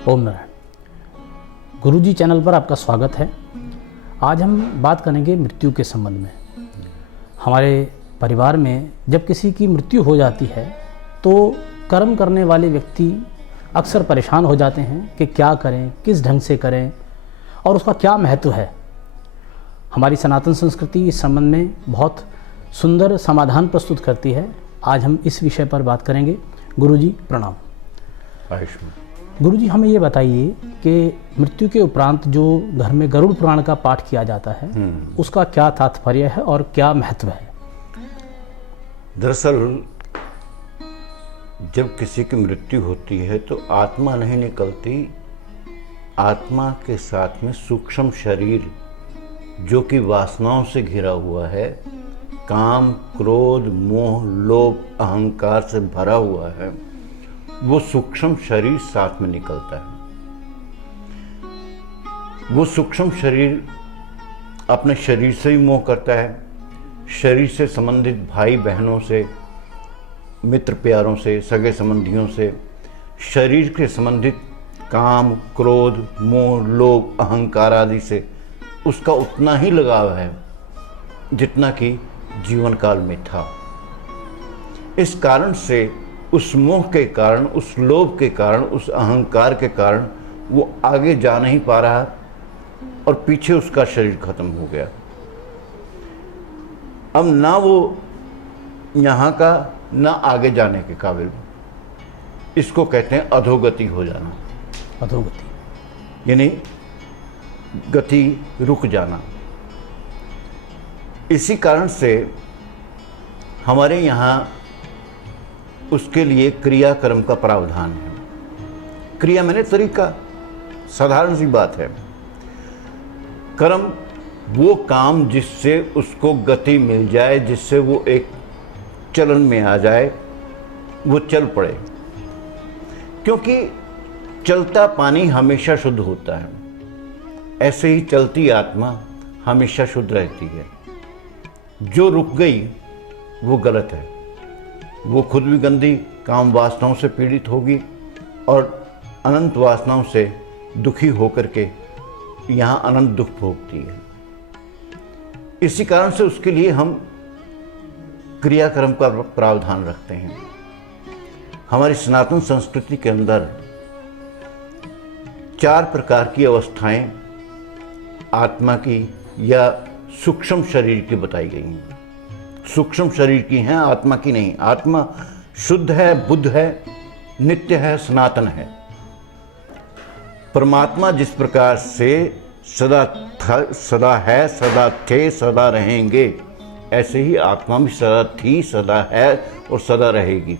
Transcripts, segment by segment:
ओम नारायण। गुरुजी channel पर आपका स्वागत है। आज हम बात करेंगे मृत्यु के संबंध में। हमारे परिवार में जब किसी की मृत्यु हो जाती है तो कर्म करने वाले व्यक्ति अक्सर परेशान हो जाते हैं कि क्या करें, किस ढंग से करें और उसका क्या महत्व है। हमारी सनातन संस्कृति इस संबंध में बहुत सुंदर समाधान प्रस्तुत करती है। आज हम इस विषय पर बात करेंगे। गुरुजी प्रणाम। गुरुजी हमें ये बताइए कि मृत्यु के उपरांत जो घर में गरुड़ पुराण का पाठ किया जाता है उसका क्या तात्पर्य है और क्या महत्व है? दरअसल जब किसी की मृत्यु होती है तो आत्मा नहीं निकलती, आत्मा के साथ में सूक्ष्म शरीर जो कि वासनाओं से घिरा हुआ है, काम, क्रोध, मोह, लोभ, अहंकार से भरा हुआ है, वो सूक्ष्म शरीर साथ में निकलता है। वो सूक्ष्म शरीर अपने शरीर से ही मोह करता है, शरीर से संबंधित भाई बहनों से, मित्र प्यारों से, सगे संबंधियों से, शरीर के संबंधित काम, क्रोध, मोह, लोभ, अहंकार आदि से उसका उतना ही लगाव है जितना कि जीवन काल में था। इस कारण से, उस मोह के कारण, उस लोभ के कारण, उस अहंकार के कारण वो आगे जा नहीं पा रहा और पीछे उसका शरीर खत्म हो गया। अब ना वो यहाँ का ना आगे जाने के काबिल। इसको कहते हैं अधोगति हो जाना। अधोगति यानी गति रुक जाना। इसी कारण से हमारे यहाँ उसके लिए क्रियाकर्म का प्रावधान है। क्रिया मैंने तरीका, साधारण सी बात है। कर्म वो काम जिससे उसको गति मिल जाए, जिससे वो एक चलन में आ जाए, वो चल पड़े। क्योंकि चलता पानी हमेशा शुद्ध होता है, ऐसे ही चलती आत्मा हमेशा शुद्ध रहती है। जो रुक गई वो गलत है, वो खुद भी गंदी काम वासनाओं से पीड़ित होगी और अनंत वासनाओं से दुखी होकर के यहाँ अनंत दुख भोगती है। इसी कारण से उसके लिए हम क्रियाकर्म का प्रावधान रखते हैं। हमारी सनातन संस्कृति के अंदर 4 प्रकार की अवस्थाएं आत्मा की या सूक्ष्म शरीर की बताई गई हैं। सूक्ष्म शरीर की हैं, आत्मा की नहीं। आत्मा शुद्ध है, बुद्ध है, नित्य है, सनातन है। परमात्मा जिस प्रकार से सदा है, सदा थे, सदा रहेंगे, ऐसे ही आत्मा भी सदा थी, सदा है और सदा रहेगी।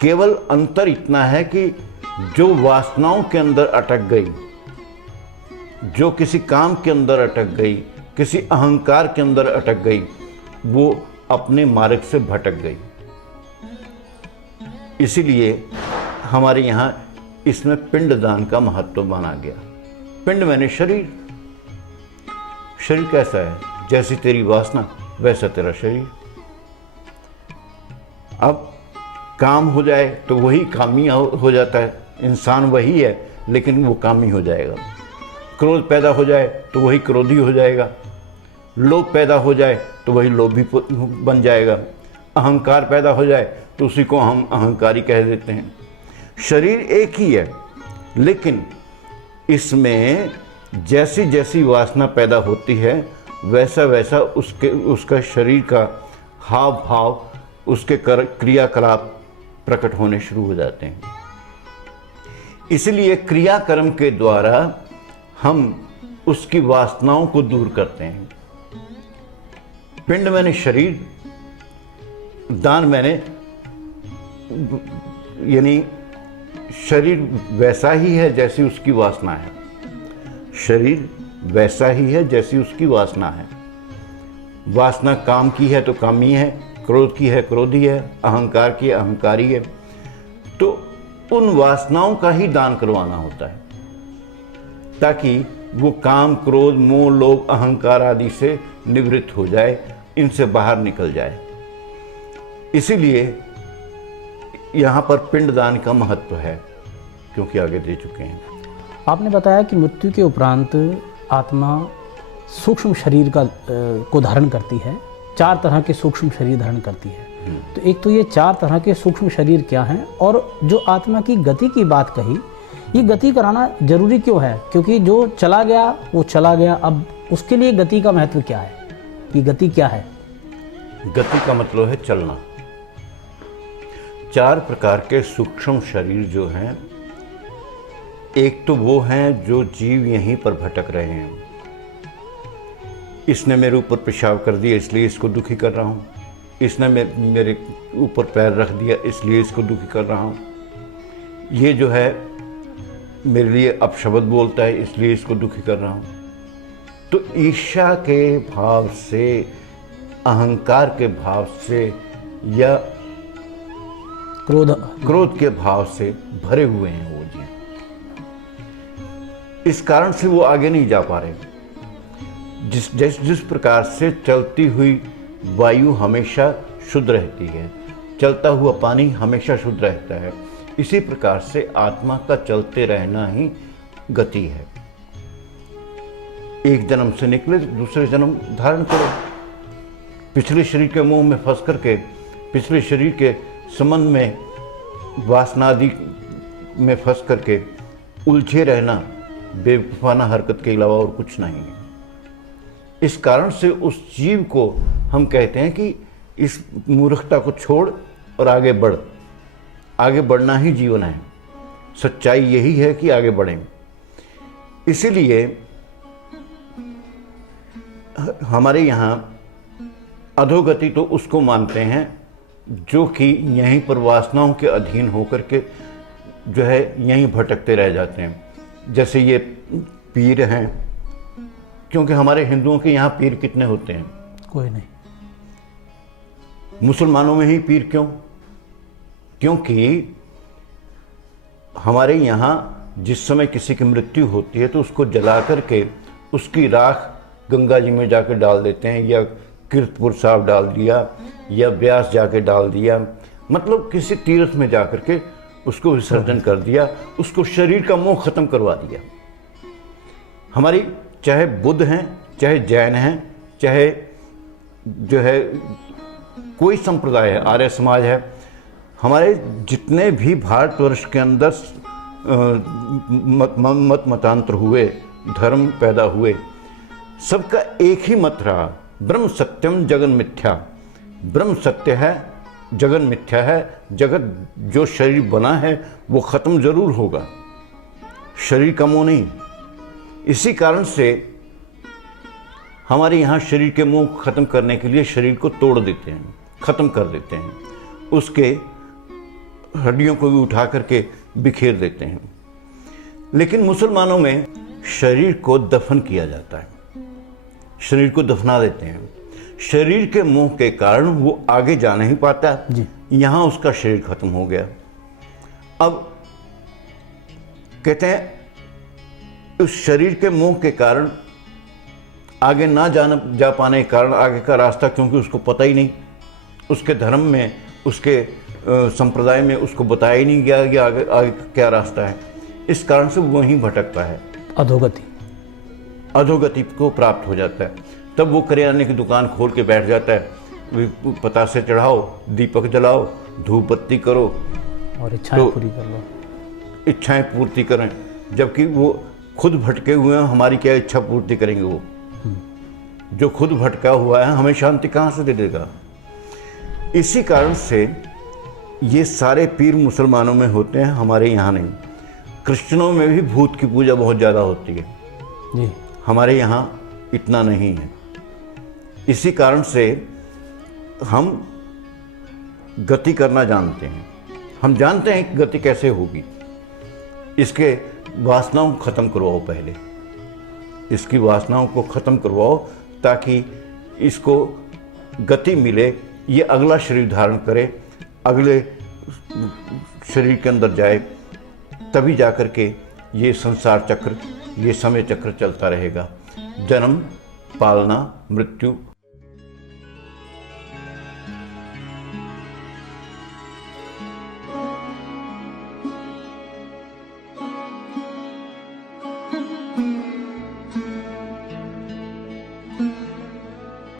केवल अंतर इतना है कि जो वासनाओं के अंदर अटक गई, जो किसी काम के अंदर अटक गई, किसी अहंकार के अंदर अटक गई, वो अपने मार्ग से भटक गई। इसीलिए हमारे यहाँ इसमें पिंडदान का महत्व माना गया। पिंड मैंने शरीर। शरीर कैसा है? जैसी तेरी वासना वैसा तेरा शरीर। अब काम हो जाए तो वही कामी हो जाता है। इंसान वही है लेकिन वो कामी हो जाएगा। क्रोध पैदा हो जाए तो वही क्रोधी हो जाएगा। लोभ पैदा हो जाए तो वही लोभी बन जाएगा। अहंकार पैदा हो जाए तो उसी को हम अहंकारी कह देते हैं। शरीर एक ही है, लेकिन इसमें जैसी जैसी वासना पैदा होती है वैसा वैसा उसका शरीर का हाव भाव, उसके क्रियाकलाप प्रकट होने शुरू हो जाते हैं। इसलिए क्रियाकर्म के द्वारा हम उसकी वासनाओं को दूर करते हैं। पिंड मैंने शरीर, दान मैंने यानी शरीर वैसा ही है जैसी उसकी वासना है। शरीर वैसा ही है जैसी उसकी वासना है। वासना काम की है तो कामी है, क्रोध की है क्रोधी है, अहंकार की है अहंकारी है। तो उन वासनाओं का ही दान करवाना होता है ताकि वो काम, क्रोध, मोह, लोभ, अहंकार आदि से निवृत्त हो जाए, इनसे बाहर निकल जाए। इसीलिए यहाँ पर पिंडदान का महत्व है, क्योंकि आगे दे चुके हैं। आपने बताया कि मृत्यु के उपरांत आत्मा सूक्ष्म शरीर को धारण करती है, 4 तरह के सूक्ष्म शरीर धारण करती है। तो एक तो ये 4 तरह के सूक्ष्म शरीर क्या हैं, और जो आत्मा की गति की बात कही, ये गति कराना जरूरी क्यों है? क्योंकि जो चला गया वो चला गया, अब उसके लिए गति का महत्व क्या है? कि गति क्या है? गति का मतलब है चलना। 4 प्रकार के सूक्ष्म शरीर जो हैं, एक तो वो हैं जो जीव यहीं पर भटक रहे हैं। इसने मेरे ऊपर पेशाब कर दिया इसलिए इसको दुखी कर रहा हूँ, इसने मेरे ऊपर पैर रख दिया इसलिए इसको दुखी कर रहा हूँ, ये जो है मेरे लिए अपशब्द बोलता है इसलिए इसको दुखी कर रहा हूँ। तो ईर्ष्या के भाव से, अहंकार के भाव से या क्रोध के भाव से भरे हुए हैं वो जी। इस कारण से वो आगे नहीं जा पा रहे। जिस प्रकार से चलती हुई वायु हमेशा शुद्ध रहती है, चलता हुआ पानी हमेशा शुद्ध रहता है, इसी प्रकार से आत्मा का चलते रहना ही गति है। एक जन्म से निकले तो दूसरे जन्म धारण करो। पिछले शरीर के मोह में फंस करके, पिछले शरीर के संबंध में, वासनादि में फंस करके उलझे रहना बेवकूफाना हरकत के अलावा और कुछ नहीं है। इस कारण से उस जीव को हम कहते हैं कि इस मूर्खता को छोड़ और आगे बढ़। आगे बढ़ना ही जीवन है। सच्चाई यही है कि आगे बढ़ें। इसीलिए हमारे यहाँ अधोगति तो उसको मानते हैं जो कि यहीं पर वासनाओं के अधीन होकर के जो है यहीं भटकते रह जाते हैं। जैसे ये पीर हैं, क्योंकि हमारे हिंदुओं के यहाँ पीर कितने होते हैं? कोई नहीं। मुसलमानों में ही पीर क्यों? क्योंकि हमारे यहाँ जिस समय किसी की मृत्यु होती है तो उसको जला करके उसकी राख गंगा जी में जाकर डाल देते हैं, या कीर्तपुर साहब डाल दिया, या ब्यास जाके डाल दिया, मतलब किसी तीर्थ में जाकर के उसको विसर्जन कर दिया, उसको शरीर का मोह खत्म करवा दिया। हमारी चाहे बुद्ध हैं, चाहे जैन हैं, चाहे जो है कोई संप्रदाय है, आर्य समाज है, हमारे जितने भी भारतवर्ष के अंदर मत मतांतर हुए, धर्म पैदा हुए, सबका एक ही मत रहा, ब्रह्म सत्यम जगन मिथ्या। ब्रह्म सत्य है, जगन मिथ्या है। जगत जो शरीर बना है वो खत्म जरूर होगा, शरीर का मोह नहीं। इसी कारण से हमारे यहाँ शरीर के मोह खत्म करने के लिए शरीर को तोड़ देते हैं, खत्म कर देते हैं, उसके हड्डियों को भी उठा करके बिखेर देते हैं। लेकिन मुसलमानों में शरीर को दफन किया जाता है, शरीर को दफना देते हैं। शरीर के मोह के कारण वो आगे जा नहीं पाता, यहाँ उसका शरीर खत्म हो गया। अब कहते हैं उस शरीर के मोह के कारण आगे ना जा पाने के कारण आगे का रास्ता, क्योंकि उसको पता ही नहीं, उसके धर्म में, उसके संप्रदाय में उसको बताया ही नहीं गया कि आगे क्या रास्ता है। इस कारण से वो वहीं भटकता है, अधोगति को प्राप्त हो जाता है। तब वो किराने की दुकान खोल के बैठ जाता है, पतासे चढ़ाओ, दीपक जलाओ, धूप बत्ती करो और इच्छाएं पूरी कर लो, इच्छाएं पूर्ति करें। जबकि वो खुद भटके हुए हैं, हमारी क्या इच्छा पूर्ति करेंगे? वो जो खुद भटका हुआ है हमें शांति कहाँ से दे देगा? इसी कारण से ये सारे पीर मुसलमानों में होते हैं, हमारे यहाँ नहीं। क्रिश्चियनों में भी भूत की पूजा बहुत ज़्यादा होती है जी, हमारे यहाँ इतना नहीं है। इसी कारण से हम गति करना जानते हैं, हम जानते हैं कि गति कैसे होगी। इसके वासनाओं को ख़त्म करवाओ, पहले इसकी वासनाओं को ख़त्म करवाओ ताकि इसको गति मिले, ये अगला शरीर धारण करे, अगले शरीर के अंदर जाए, तभी जाकर के ये संसार चक्र, ये समय चक्र चलता रहेगा। जन्म, पालना, मृत्यु,